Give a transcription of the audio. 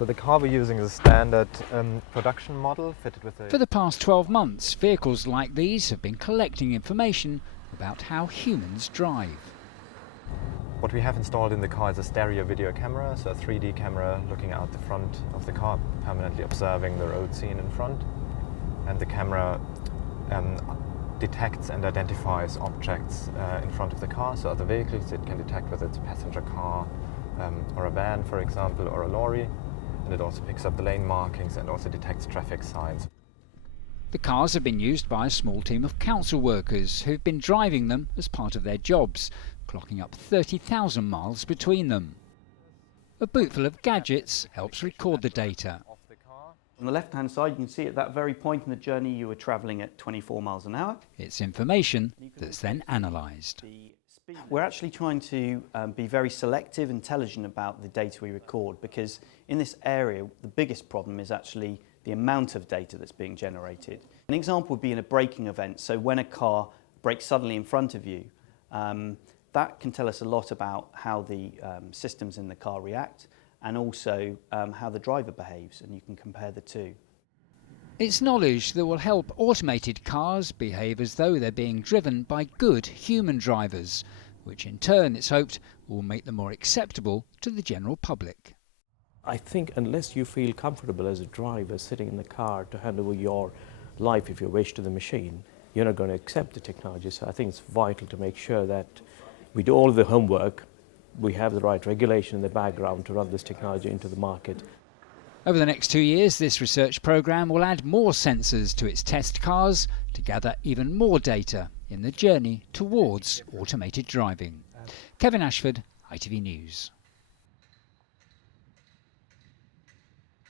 So the car we're using is a standard production model fitted with a... For the past 12 months, vehicles like these have been collecting information about how humans drive. What we have installed in the car is a stereo video camera, so a 3D camera looking out the front of the car, permanently observing the road scene in front. And the camera detects and identifies objects in front of the car, so other vehicles. It can detect whether it's a passenger car or a van, for example, or a lorry. And it also picks up the lane markings and also detects traffic signs. The cars have been used by a small team of council workers who've been driving them as part of their jobs, clocking up 30,000 miles between them. A boot full of gadgets helps record the data. On the left-hand side, you can see at that very point in the journey you were travelling at 24 miles an hour. It's information that's then analysed. We're actually trying to be very selective and intelligent about the data we record, because in this area the biggest problem is actually the amount of data that's being generated. An example would be in a braking event, so when a car brakes suddenly in front of you, that can tell us a lot about how the systems in the car react, and also how the driver behaves, and you can compare the two. It's knowledge that will help automated cars behave as though they're being driven by good human drivers, which in turn, it's hoped, will make them more acceptable to the general public. I think unless you feel comfortable as a driver sitting in the car to hand over your life, if you wish, to the machine, you're not going to accept the technology. So I think it's vital to make sure that we do all of the homework, we have the right regulation in the background to run this technology into the market. Over the next 2 years, this research programme will add more sensors to its test cars to gather even more data in the journey towards automated driving. Kevin Ashford, ITV News.